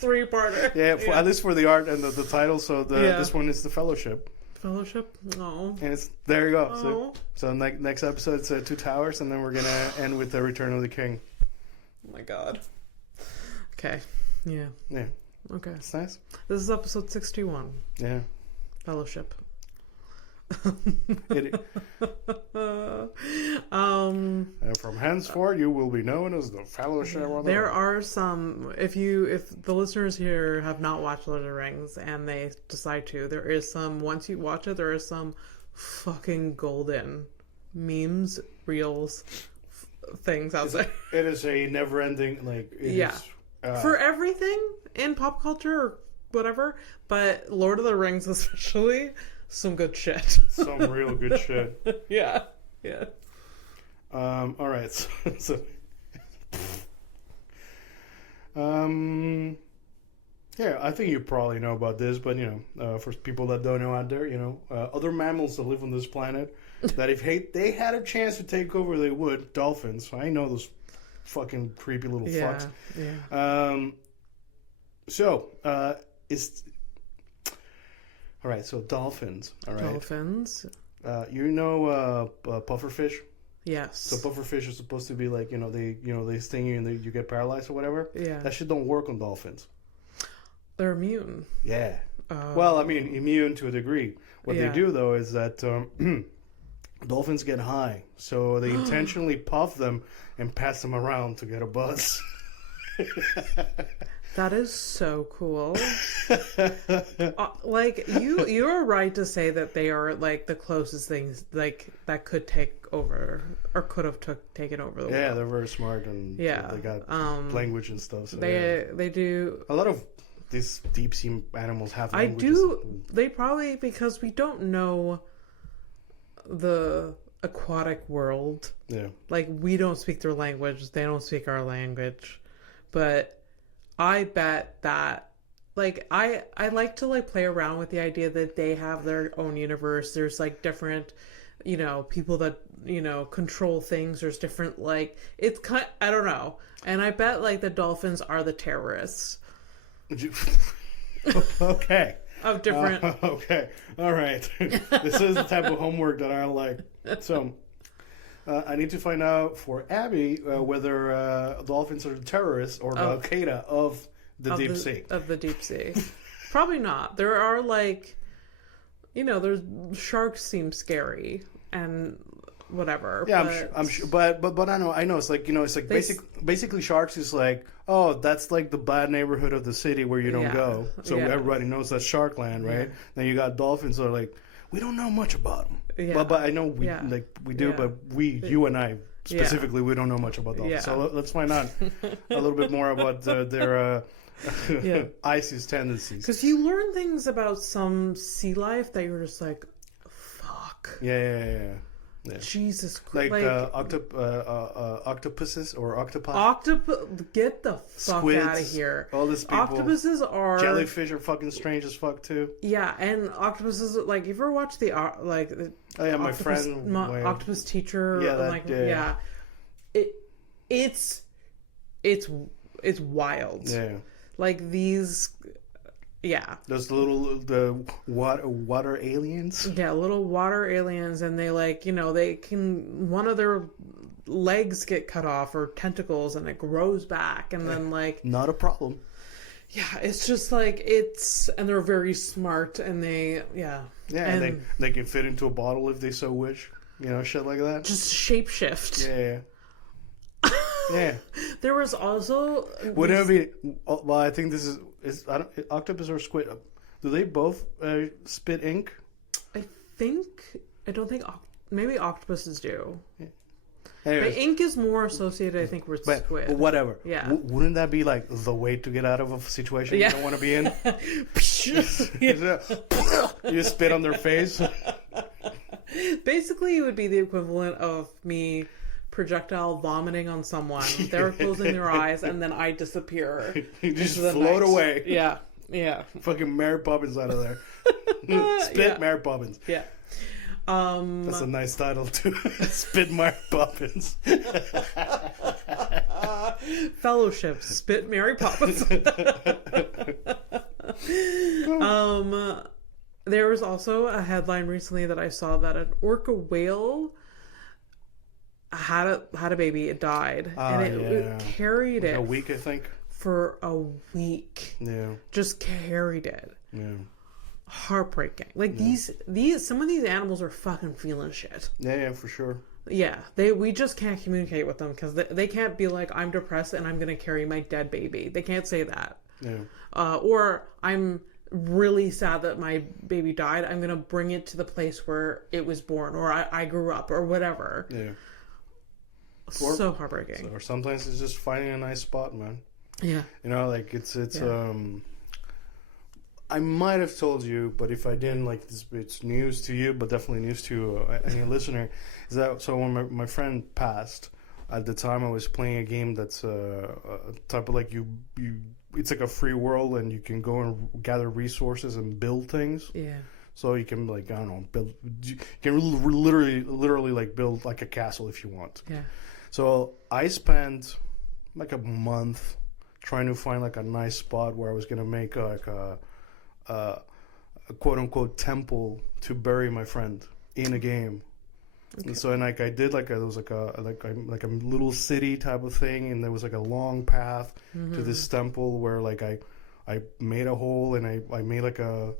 3-parter. Yeah, at least for the art and the title. So this one is The Fellowship. Fellowship? Oh. And there you go. Oh. So next episode it's 2 Towers, and then we're gonna end with The Return of the King. Oh my god. Okay. Yeah. Okay. It's nice. This is episode 61. Yeah. Fellowship. And from henceforth you will be known as the Fellowship. There are some, if the listeners here have not watched Lord of the Rings and they decide to, there is some, once you watch it, there is some fucking golden memes, reels, things out there. It is a never-ending, like, for everything in pop culture or whatever, but Lord of the Rings especially, some good shit. Some real good shit. Yeah. All right. Yeah, I think you probably know about this, but for people that don't know out there, other mammals that live on this planet, that if they had a chance to take over, they would. Dolphins. I know those fucking creepy little fucks. Yeah. All right. So dolphins. All right. Dolphins. Pufferfish. Yes. So pufferfish is supposed to be like they sting you and you get paralyzed or whatever. Yeah. That shit don't work on dolphins. They're immune. Yeah. Well, I mean, immune to a degree. What they do, though, is that dolphins get high. So they intentionally puff them and pass them around to get a buzz. That is so cool. Like, you're right to say that they are, like, the closest things, like, that could take over, or could have taken over the world. Yeah, they're very smart, and they got language and stuff. So they do... A lot of these deep sea animals have languages. They probably, because we don't know the aquatic world. Yeah. Like, we don't speak their language. They don't speak our language. But I bet that, like, I like to, like, play around with the idea that they have their own universe. There's, like, different, people that, control things. There's different, like, it's kind, I don't know. And I bet, like, the dolphins are the terrorists. Okay. Of different. Okay. All right. This is the type of homework that I like. So, I need to find out for Abby whether dolphins are the terrorists or Al Qaeda of the deep sea. Of the deep sea. Probably not. There are, like, there's sharks seem scary and whatever. Yeah, I'm sure, but I know it's like basically sharks is like, oh, that's like the bad neighborhood of the city where you don't go, so everybody knows that's Sharkland, right? Then you got dolphins that are like, we don't know much about them, but I know we do, but you and I specifically we don't know much about dolphins. So let's find out a little bit more about their ISIS tendencies, because you learn things about some sea life that you're just like, fuck. Yeah. Jesus Christ. Like octopuses or octopi. Get the fuck out of here. All these people. Octopuses are... Jellyfish are fucking strange as fuck too. Yeah, and octopuses, like, if you ever watch the, like... Oh yeah, my friend... Octopus Teacher. Yeah, It's wild. Yeah. Like, these... Yeah. Those the water aliens? Yeah, little water aliens, and they, like, they can, one of their legs get cut off or tentacles and it grows back, and then, like... Not a problem. Yeah, it's just like, and they're very smart, and they, Yeah, and they can fit into a bottle if they so wish. Shit like that. Just shapeshift. Yeah. Yeah. There was also... Would it be... Well, I think this is octopus or squid. Do they both spit ink? I don't think... Maybe octopuses do. Yeah. But ink is more associated, I think, with squid. But whatever. Yeah. Wouldn't that be, like, the way to get out of a situation you don't want to be in? You spit on their face. Basically, it would be the equivalent of me... projectile vomiting on someone. They're closing their eyes, and then I disappear. You just float away. Yeah. Fucking Mary Poppins out of there. Spit Mary Poppins. Yeah. That's a nice title too. Spit Mary Poppins. Fellowship. Spit Mary Poppins. There was also a headline recently that I saw that an orca whale had a baby. It died, and it carried it a week, I think, for a week. Yeah, just carried it. Yeah, heartbreaking. Like these some of these animals are fucking feeling shit. Yeah, for sure. Yeah, we just can't communicate with them because they can't be like, I'm depressed and I'm gonna carry my dead baby. They can't say that. Yeah. Or I'm really sad that my baby died. I'm gonna bring it to the place where it was born, or I grew up, or whatever. Yeah. So heartbreaking. Or sometimes it's just finding a nice spot, man. Yeah. You know, like it's I might have told you, but if I didn't, like, it's news to you, but definitely news to any listener, is that, so when my friend passed, at the time I was playing a game that's a type of, like, you it's like a free world, and you can go and gather resources and build things. Yeah. So you can, like, I don't know, you can literally, like, build, like, a castle if you want. Yeah. So I spent, like, a month trying to find, like, a nice spot where I was going to make, like, a quote-unquote temple to bury my friend in a game. Okay. And so, and, like, I did, like, there was, like a little city type of thing, and there was, like, a long path to this temple where, like, I made a hole, and I made, like, a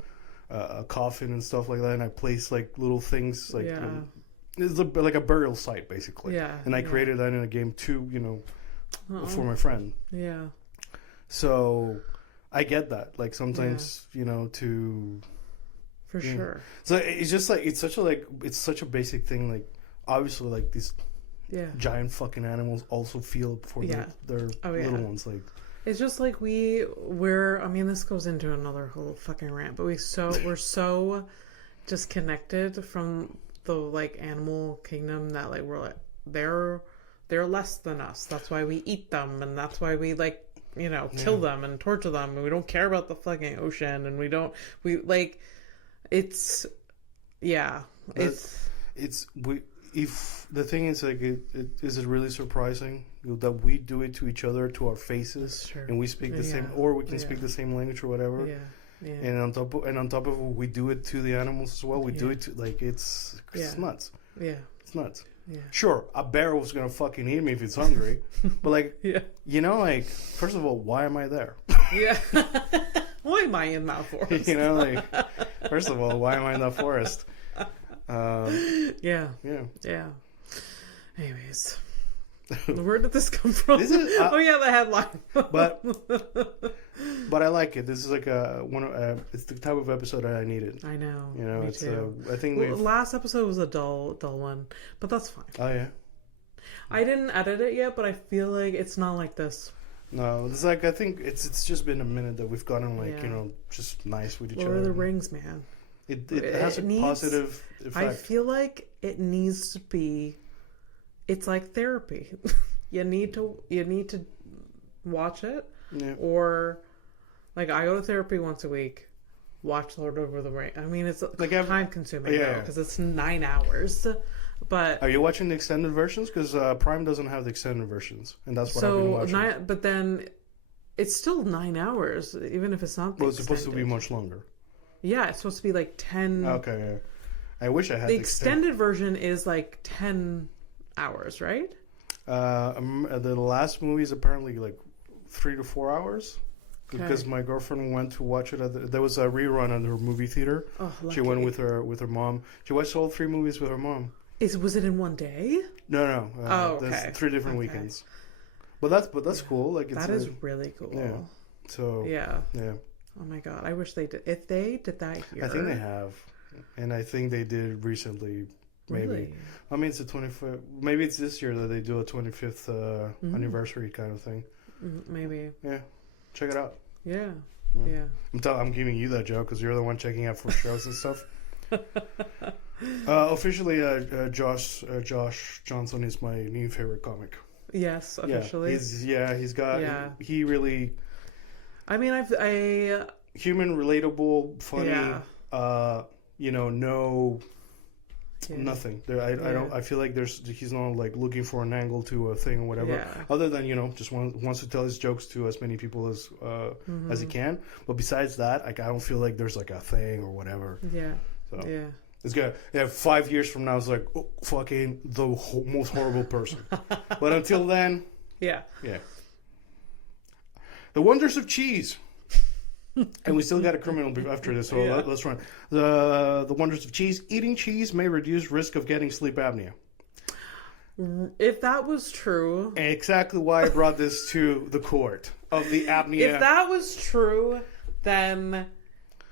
coffin and stuff like that, and I placed, like, little things, like, it's like a burial site, basically. Yeah. And I created that in a game too, you know, for my friend. Yeah. So I get that, like, sometimes, you know, for sure. So it's just like it's such a basic thing. Like, obviously, like, these giant fucking animals also feel for their little ones. Like, it's just like we're. I mean, this goes into another whole fucking rant, but we're so just connected from the, like, animal kingdom that, like, we're like they're less than us. That's why we eat them, and that's why we, like, you know, kill them and torture them, and we don't care about the fucking ocean, and if the thing is, like, is it really surprising that we do it to each other, to our faces, and we speak the same, or we can speak the same language or whatever. Yeah. And on top of it, we do it to the animals as well. We do it to, like, it's nuts. Yeah. It's nuts. Yeah. Sure, a bear was gonna fucking eat me if it's hungry, but, like, you know, like, first of all, why am I there? Yeah. Why am I in that forest? You know, like, first of all, why am I in that forest? Yeah. Anyways, where did this come from? The headline. but I like it. This is like it's the type of episode that I needed. I know. You know, it's too. I think last episode was a dull one, but that's fine. Oh yeah. I didn't edit it yet, but I feel like it's not like this. No, it's like, I think it's just been a minute that we've gotten, like, you know, just nice with each other. Lord of the Rings, man. It has a positive effect. I feel like it needs to be. It's like therapy. You need to watch it, or, like, I go to therapy once a week. Watch Lord of the Rings. I mean, it's, like, time consuming because it's 9 hours. But are you watching the extended versions? Because Prime doesn't have the extended versions, and that's what I've been watching. But then it's still 9 hours, even if it's not. Well, it's supposed to be much longer. Yeah, it's supposed to be like 10. Okay, yeah. I wish I had the extended version is like 10 hours, right? The last movie is apparently like 3 to 4 hours. Okay. Because my girlfriend went to watch it there was a rerun at her movie theater. Oh, lucky. She went with her mom. She watched all 3 movies with her mom. Was it in one day? No. Okay. There's 3 different weekends. But that's cool. Like, that is really cool. Yeah. So yeah. Oh my god! I wish they did. If they did that here, I think they have, and I think they did recently. Maybe. Really? I mean, it's a 25th. Maybe it's this year that they do a 25th anniversary kind of thing. Maybe. Yeah. Check it out. Yeah. I'm giving you that joke because you're the one checking out for shows and stuff. Officially, Josh Johnson is my new favorite comic. Yes, officially. He really. I mean, human, relatable, funny. Yeah. Nothing. I feel like he's not, like, looking for an angle to a thing or whatever. Yeah. Other than, just wants to tell his jokes to as many people as he can. But besides that, like, I don't feel like there's, like, a thing or whatever. Yeah. So, yeah. It's good. Yeah, 5 years from now, it's like, fucking the most horrible person. But until then, yeah. The wonders of cheese. And we still got a criminal after this, so let's run. The wonders of cheese. Eating cheese may reduce risk of getting sleep apnea. If that was true... Exactly why I brought this to the court of the apnea. If that was true, then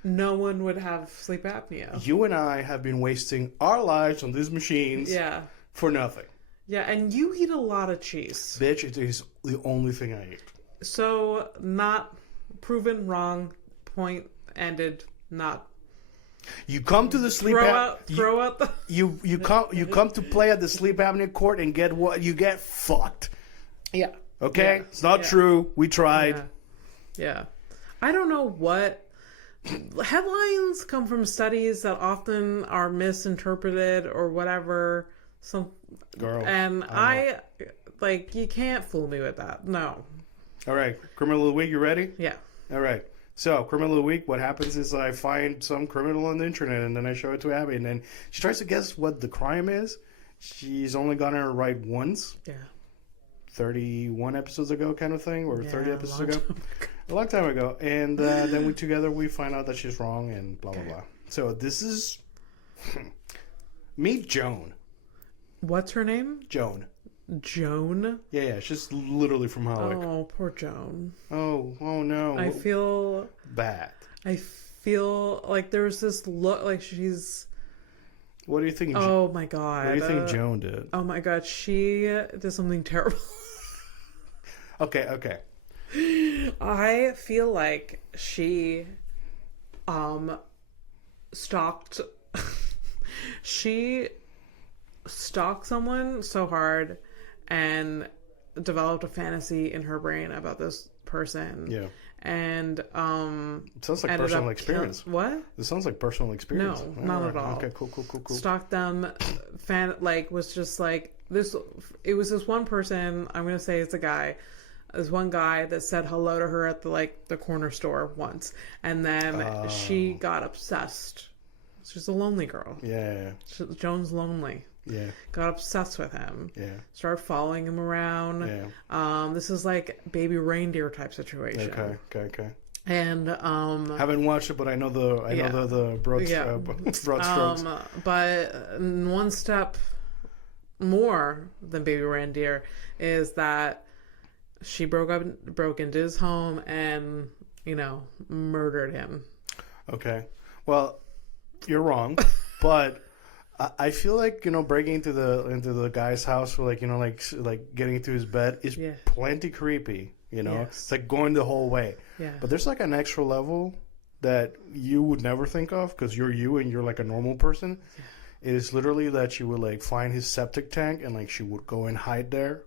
no one would have sleep apnea. You and I have been wasting our lives on these machines for nothing. Yeah, and you eat a lot of cheese. Bitch, it is the only thing I eat. So, not proven wrong. Point ended. Not. You come to the sleep throw out the you come to play at the sleep apnea court and get what you get fucked. Yeah. Okay? Yeah. It's not true. We tried. Yeah. I don't know what headlines come from studies that often are misinterpreted or whatever. Girl. And I like, you can't fool me with that. No. All right. Criminal of the week, you ready? Yeah. All right. So, criminal of the week, what happens is I find some criminal on the internet and then I show it to Abby and then she tries to guess what the crime is. She's only gotten it right once. Yeah. 31 episodes ago kind of thing, or 30 episodes ago. A long time ago. And then we find out that she's wrong and blah, blah, blah. So this is... Meet Joan. What's her name? Joan. Joan? Yeah, she's literally from Hollywood. Oh, poor Joan. Oh no. I feel... bad. I feel like there's this look, like she's... What do you think? Oh my god. What do you think Joan did? Oh my god, she did something terrible. Okay. I feel like she stalked she stalked someone so hard and developed a fantasy in her brain about this person. Yeah. And it sounds like personal experience. What? This sounds like personal experience. No, not at all. Okay, cool. Stalked them, was just like this. It was this one person. I'm gonna say it's a guy. There's one guy that said hello to her at the corner store once, and then she got obsessed. She's a lonely girl. Yeah. Joan's lonely. Yeah. Got obsessed with him. Yeah. Started following him around. Yeah. This is like baby reindeer type situation. Okay. And haven't watched it, but I know the broad strokes. But one step more than baby reindeer is that she broke into his home and murdered him. Okay. Well, you're wrong, but I feel like breaking into the guy's house for like getting into his bed is plenty creepy. Yes. It's like going the whole way. Yeah. But there's like an extra level that you would never think of because you're you and you're like a normal person. Yeah. It is literally that she would like find his septic tank and like she would go and hide there.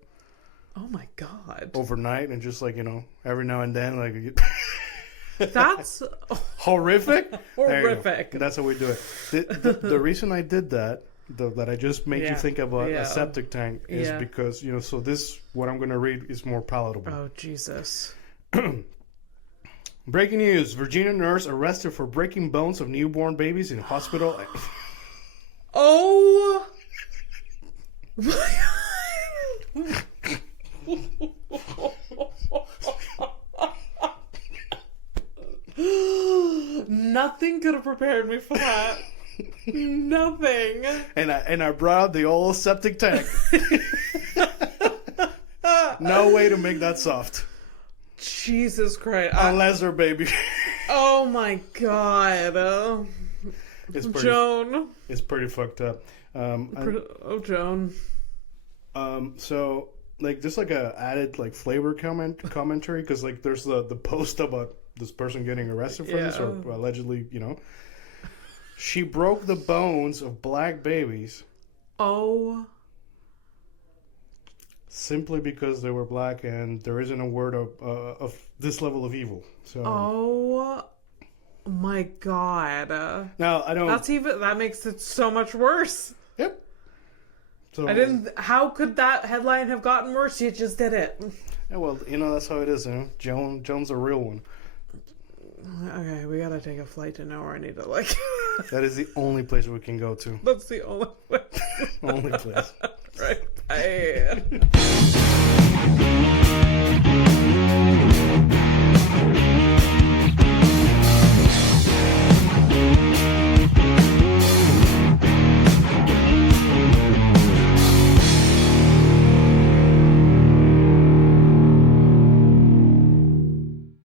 Oh my god! Overnight and just like every now and then like. That's horrific. Horrific. That's how we do it. The reason I did that I just made you think about a septic tank is because so this what I'm going to read is more palatable. Oh Jesus. Breaking news: Virginia nurse arrested for breaking bones of newborn babies in hospital. Oh my God. Nothing could have prepared me for that. Nothing. And I brought out the old septic tank. No way to make that soft. Jesus Christ. Unless they're baby. Oh my God. Joan. It's pretty fucked up. Joan. So like there's like a added like flavor commentary because like there's the post about this person getting arrested for this or allegedly she broke the bones of black babies simply because they were black and there isn't a word of this level of evil. So oh my God. Now I don't that makes it so much worse. Yep. So how could that headline have gotten worse? You just did it. Yeah, well, that's how it is, Joan's a real one. Okay, we gotta take a flight to nowhere. I need to That is the only place we can go to. That's the only place. Only place. Right.